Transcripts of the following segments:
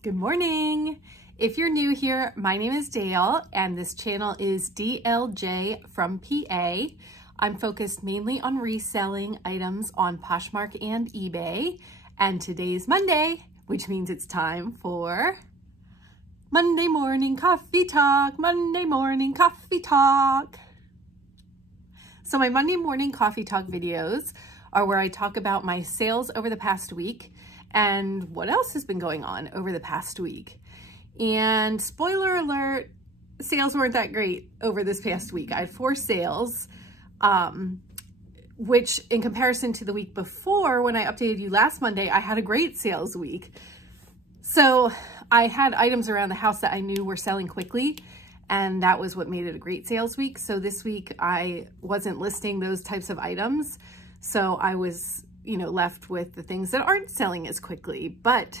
Good morning. If you're new here, my name is Dale and this channel is DLJ from PA. I'm focused mainly on reselling items on Poshmark and eBay. And today's Monday, which means it's time for Monday morning coffee talk, Monday morning coffee talk. So my Monday morning coffee talk videos are where I talk about my sales over the past week and what else has been going on over the past week. And spoiler alert, sales weren't that great over this past week. I had 4 sales, which in comparison to the week before when I updated you last Monday, I had a great sales week. So I had items around the house that I knew were selling quickly, and that was what made it a great sales week. So this week I wasn't listing those types of items. So I was, left with the things that aren't selling as quickly, but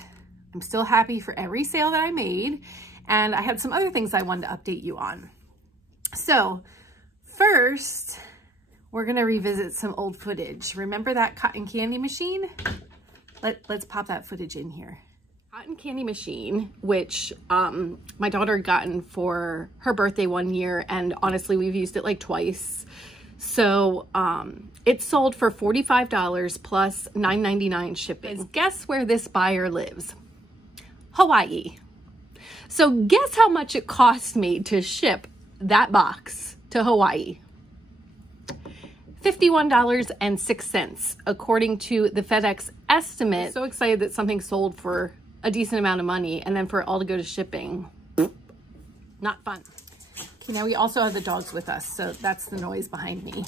I'm still happy for every sale that I made. And I had some other things I wanted to update you on. So first, we're gonna revisit some old footage. Remember that cotton candy machine? Let's pop that footage in here. Cotton candy machine, which my daughter had gotten for her birthday one year, and honestly, we've used it like twice. So it sold for $45 plus $9.99 shipping. Guess where this buyer lives? Hawaii. So guess how much it cost me to ship that box to Hawaii? $51.06, according to the FedEx estimate. So excited that something sold for a decent amount of money, and then for it all to go to shipping, not fun. Okay, now we also have the dogs with us, so that's the noise behind me.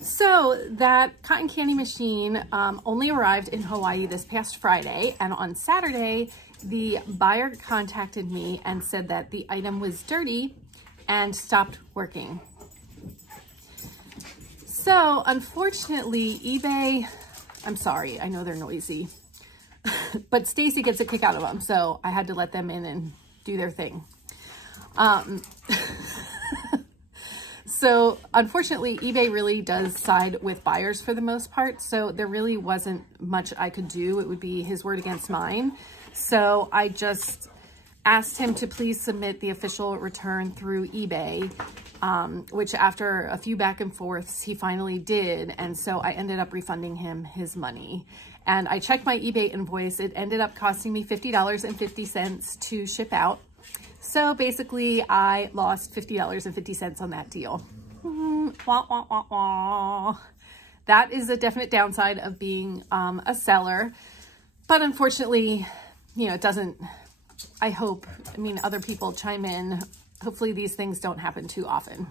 So that cotton candy machine only arrived in Hawaii this past Friday, and on Saturday, the buyer contacted me and said that the item was dirty and stopped working. So unfortunately, eBay, I'm sorry, I know they're noisy, but Stacy gets a kick out of them, so I had to let them in and do their thing. So unfortunately, eBay really does side with buyers for the most part, so there really wasn't much I could do. It would be his word against mine. So I just asked him to please submit the official return through eBay, which after a few back and forths, he finally did. And so I ended up refunding him his money. And I checked my eBay invoice. It ended up costing me $50.50 to ship out. So basically I lost $50.50 on that deal. Wah, wah, wah, wah. That is a definite downside of being a seller. But unfortunately, it doesn't, other people chime in. Hopefully these things don't happen too often.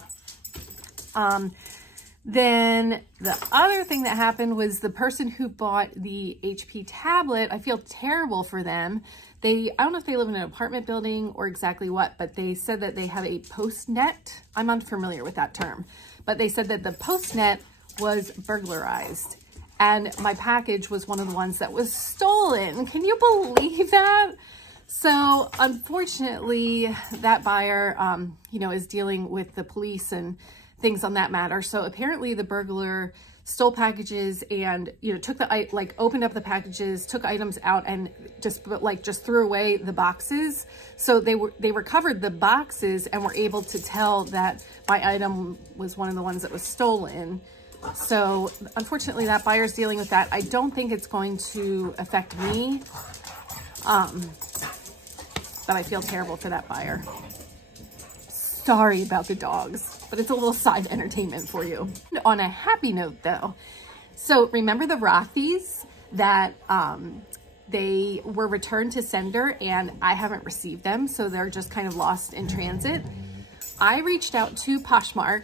Then the other thing that happened was the person who bought the HP tablet, I feel terrible for them. I don't know if they live in an apartment building or exactly what, but they said that they have a post net. I'm unfamiliar with that term, but they said that the post net was burglarized and my package was one of the ones that was stolen. Can you believe that? So unfortunately, that buyer, is dealing with the police and things on that matter. So apparently the burglar stole packages and, opened up the packages, took items out and just threw away the boxes. So they recovered the boxes and were able to tell that my item was one of the ones that was stolen. So unfortunately that buyer's dealing with that. I don't think it's going to affect me. But I feel terrible for that buyer. Sorry about the dogs, but it's a little side entertainment for you. On a happy note though, so remember the Rothy's that they were returned to sender and I haven't received them, so they're just kind of lost in transit. I reached out to Poshmark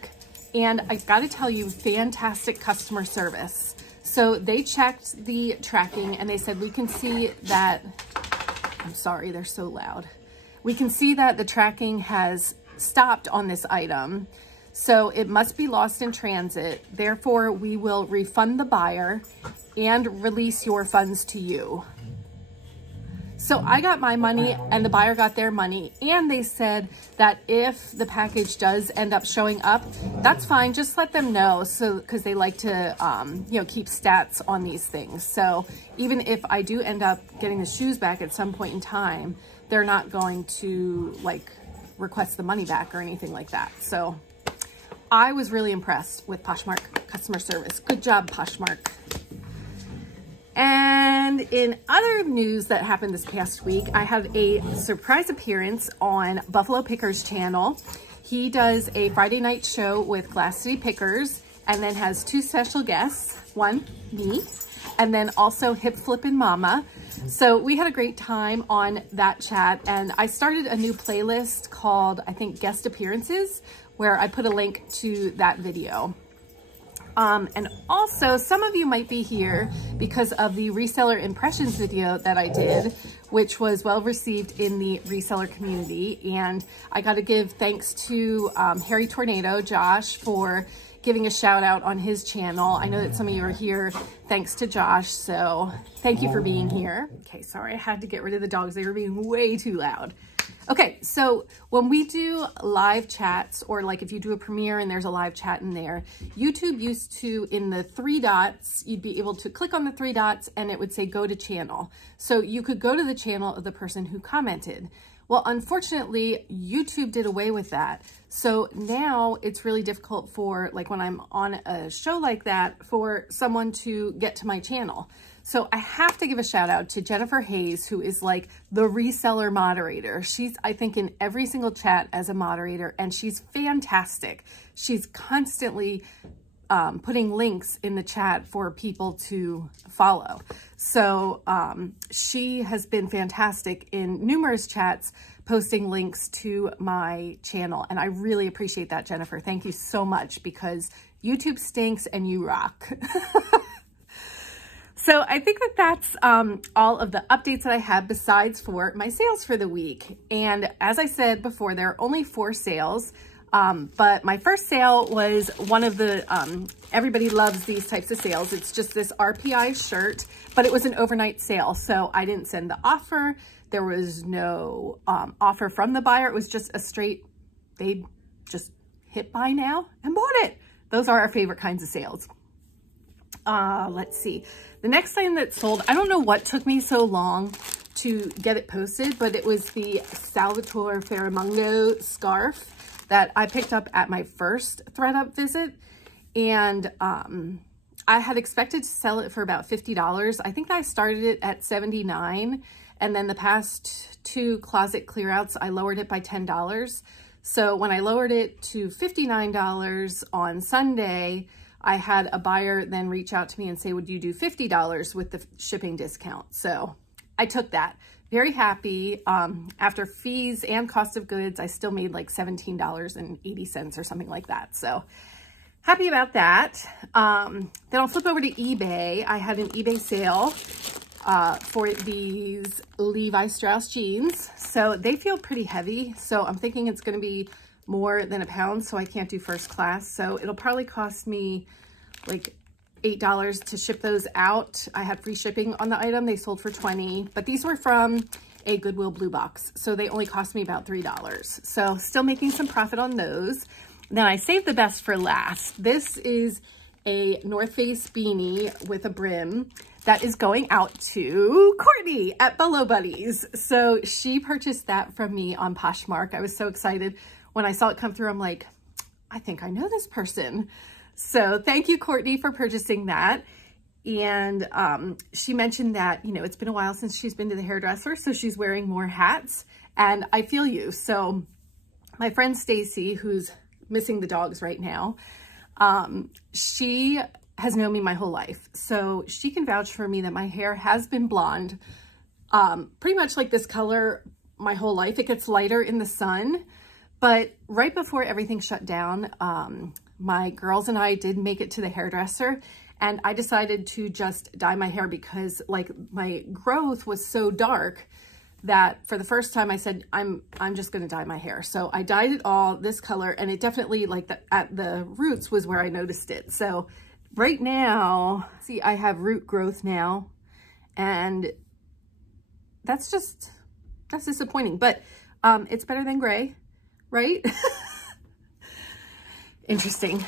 and I gotta tell you, fantastic customer service. So they checked the tracking and they said, we can see that, I'm sorry, they're so loud. We can see that the tracking has stopped on this item, so it must be lost in transit. Therefore, we will refund the buyer and release your funds to you. So I got my money and the buyer got their money. And they said that if the package does end up showing up, that's fine. Just let them know. So, because they like to, you know, keep stats on these things. So even if I do end up getting the shoes back at some point in time, they're not going to like request the money back or anything like that. So I was really impressed with Poshmark customer service. Good job, Poshmark. And in other news that happened this past week, I had a surprise appearance on Buffalo Picker's channel. He does a Friday night show with Glass City Pickers and then has two special guests, one, me, and then also Hip Flippin' Mama. So we had a great time on that chat, and I started a new playlist called, I think, Guest Appearances, where I put a link to that video. And also some of you might be here because of the reseller impressions video that I did, which was well received in the reseller community. And I got to give thanks to Harry Tornado, Josh, for giving a shout out on his channel. I know that some of you are here thanks to Josh, so thank you for being here. Okay, sorry, I had to get rid of the dogs. They were being way too loud. Okay, so when we do live chats, or like if you do a premiere and there's a live chat in there, YouTube used to, in the 3 dots, you'd be able to click on the 3 dots and it would say go to channel. So you could go to the channel of the person who commented. Well, unfortunately, YouTube did away with that. So now it's really difficult for, like when I'm on a show like that, for someone to get to my channel. So I have to give a shout out to Jennifer Hayes, who is like the reseller moderator. She's, I think, in every single chat as a moderator, and she's fantastic. She's constantly putting links in the chat for people to follow. So she has been fantastic in numerous chats, posting links to my channel. And I really appreciate that, Jennifer. Thank you so much, because YouTube stinks and you rock. So I think that that's all of the updates that I have besides for my sales for the week. And as I said before, there are only 4 sales. But my first sale was one of the, everybody loves these types of sales. It's just this RPI shirt, but it was an overnight sale. So I didn't send the offer. There was no offer from the buyer. It was just a straight, they just hit buy now and bought it. Those are our favorite kinds of sales. Let's see. The next thing that sold, I don't know what took me so long to get it posted, but it was the Salvatore Ferragamo scarf that I picked up at my first ThredUp visit. And I had expected to sell it for about $50. I think I started it at $79. And then the past 2 closet clearouts, I lowered it by $10. So when I lowered it to $59 on Sunday, I had a buyer then reach out to me and say, would you do $50 with the shipping discount? So I took that. Very happy. After fees and cost of goods, I still made like $17.80 or something like that. So happy about that. Then I'll flip over to eBay. I had an eBay sale for these Levi Strauss jeans. So they feel pretty heavy. So I'm thinking it's going to be more than £1, so I can't do first class. So it'll probably cost me like $8 to ship those out. I had free shipping on the item. They sold for $20, but these were from a Goodwill Blue Box. So they only cost me about $3. So still making some profit on those. Then I saved the best for last. This is a North Face beanie with a brim that is going out to Courtney at Bolo Buddies. So she purchased that from me on Poshmark. I was so excited. When I saw it come through, I'm like, I think I know this person. So thank you, Courtney, for purchasing that. And she mentioned that, you know, it's been a while since she's been to the hairdresser, so she's wearing more hats. And I feel you. So my friend Stacy, who's missing the dogs right now, she has known me my whole life. So she can vouch for me that my hair has been blonde, pretty much like this color my whole life. It gets lighter in the sun. But right before everything shut down, my girls and I did make it to the hairdresser, and I decided to just dye my hair because like my growth was so dark that for the first time I said, I'm just going to dye my hair. So I dyed it all this color, and it definitely like at the roots was where I noticed it. So right now, see, I have root growth now, and that's disappointing, but it's better than gray, right? Interesting.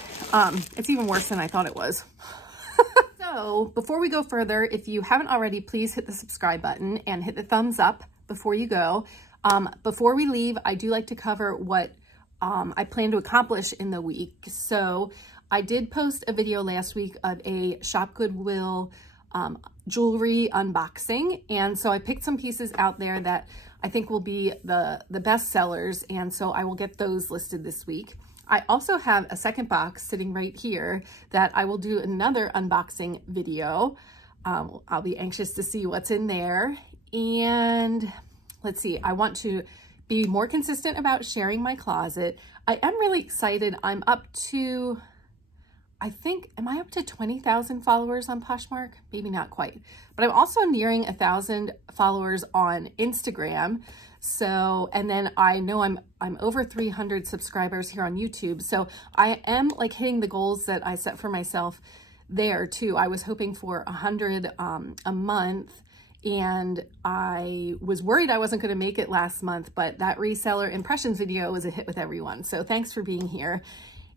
It's even worse than I thought it was. So before we go further, if you haven't already, please hit the subscribe button and hit the thumbs up before you go. Before we leave, I do like to cover what I plan to accomplish in the week. So I did post a video last week of a Shop Goodwill jewelry unboxing. And so I picked some pieces out there that I think will be the best sellers. And so I will get those listed this week. I also have a second box sitting right here that I will do another unboxing video. I'll be anxious to see what's in there. And let's see, I want to be more consistent about sharing my closet. I am really excited. I'm up to, I think, am I up to 20,000 followers on Poshmark? Maybe not quite, but I'm also nearing 1,000 followers on Instagram. So, and then I know I'm over 300 subscribers here on YouTube. So I am like hitting the goals that I set for myself there too. I was hoping for 100 a month, and I was worried I wasn't going to make it last month, but that reseller impressions video was a hit with everyone. So thanks for being here.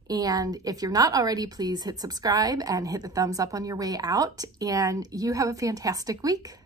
And if you're not already, please hit subscribe and hit the thumbs up on your way out. And you have a fantastic week.